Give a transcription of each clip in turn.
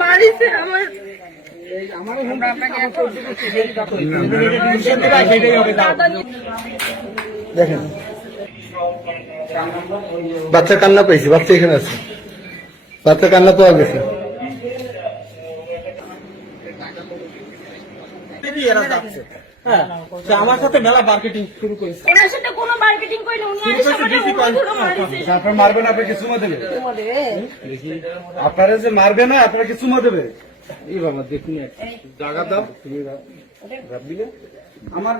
মারিছে আমার। দেখেন। বাচ্চা কান্না পেয়েছি বাচ্চা এখানে আছে। বাচ্চা কান্না পাওয়া গেছে। হ্যাঁ সে আমার সাথে মেলা মার্কেটিং শুরু করেছে। ওনার সাথে কোনো মার্কেটিং করি না উনি মারবে না আপনাকে চুমা দেবে? আপনারা যে মারবে না আপনাকে চুমা দেবে? এই বাবা দেখুন জায়গা দাও। তুমি ভাববি না? আমার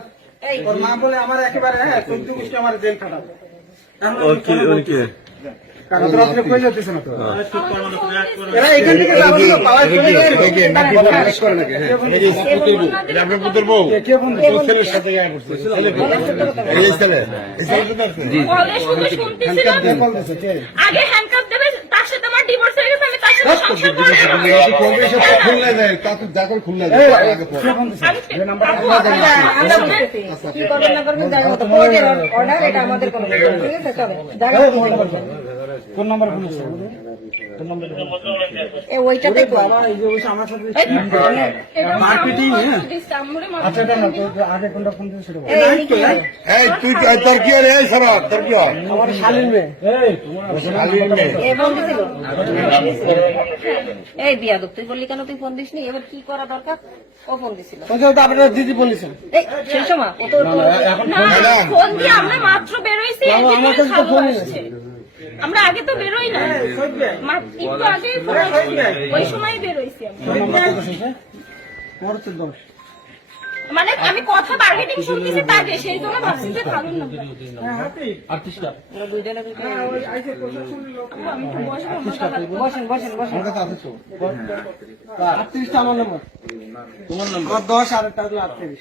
ওর মা বলে আমার একেবারে হ্যাঁ চোদ্দ গোষ্ঠী আমার জেল খাটাবে। কারণ তো আগে হ্যান্ডকাপ দেবে তার সাথে আমার ডিভোর্স হয়ে গেছে আমি তার সংসার আমাদের কোনো আছে নাম্বার ফোন দিছে কোন নাম্বার এই ওইটাতে তো এই যে বসে আমার সাথে মার্কেটিং, আম্মু হ্যাঁ। আম্মুরে মারছে। আচ্ছা না তো আগে কোনটা ফোন সেটা এই তুই তোর কি হয় সারা তোর কি আমার শালীন এই শালীন মেয়ে। এ ফোন দিছিল এই বিয়াদব তুই বললি কেন তুই ফোন দিসনি? এবার কি করা দরকার? ও ফোন দিছিল। ওই যে তো আপনারা দিদি বলেছেন এই সেই সময়? ও তো না, ফোন দিয়ে আমরা মাত্র আমার কাছে তো আসছে। আমরা আগে তো বেরোই না মা- একটু আগে ওই সময় বেরোইছি দোষ মানে আমি কথা মার্কেটিং শুনতেছি তাকে সেই জন্য ভাবছি যে না। তোমার নাম্বার দশ আর একটা হলো আটত্রিশ।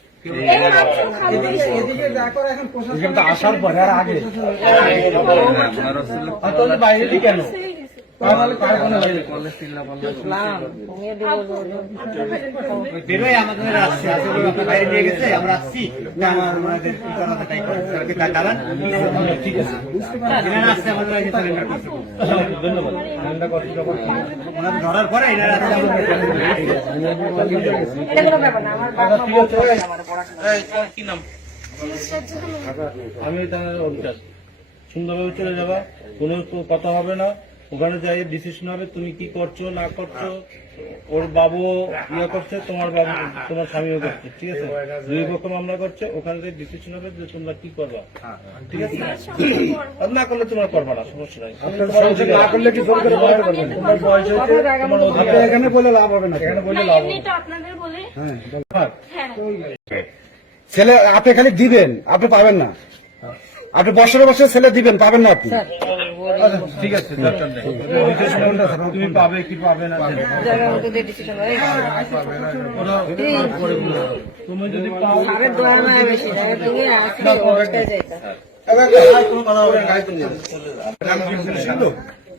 আসার পরে আর আগে। বাইরে কেন? ধরার পরে কি নাম আমি সুন্দরভাবে চলে যাবা কোনো তো কথা হবে না। ওখানে যাই ডিসিশন হবে তুমি কি করছ না করছ ওর বাবু ইয়ে করছে তোমার বাবু তোমার স্বামীও করছে ঠিক আছে? দুই পক্ষ মামলা করছে ওখানে যাই ডিসিশন হবে যে তোমরা কি করবা। ঠিক আছে? না করলে তোমরা করবা না সমস্যা নাই। না করলে কি জোর করে বাইরে করবেন তোমার বয়স হয়েছে তোমার অধিকার এখানে বলে লাভ হবে না। এখানে বলে না এমনিটা আপনাদের বলে। হ্যাঁ হ্যাঁ। ছেলে আপনি খালি দিবেন আপনি পাবেন না। আপনি বছরে বছরে ছেলে দিবেন পাবেন না আপনি। ঠিক আছে তুমি পাবে কি পাবে না। তুমি যদি পাও আরে দোয়া না তুমি আসলে অবস্থায় যাইতা না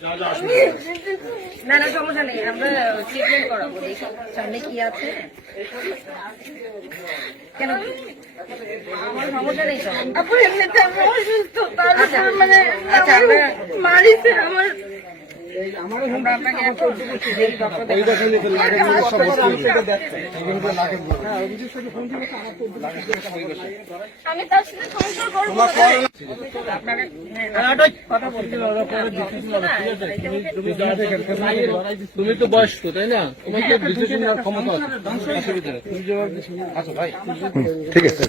আচ্ছা, না না সমস্যা নেই। আমরা ট্রিটমেন্ট করাবো দেখি সামনে কি আছে। কেন? আমার সমস্যা নেই তো আপু এমনিতে আমি অসুস্থ মানে আচ্ছা, মারিছে আমার আমরা আপনাকে এখন ডক্টর আমি তার সাথে সংসার করব? তুমি- তুমি যা দেখে- তুমি তো বয়স্ক তাই না? তোমার তো ডিসিশন ক্ষমতা আছে? অসুবিধা তুমি আচ্ছা ভাই ঠিক আছে।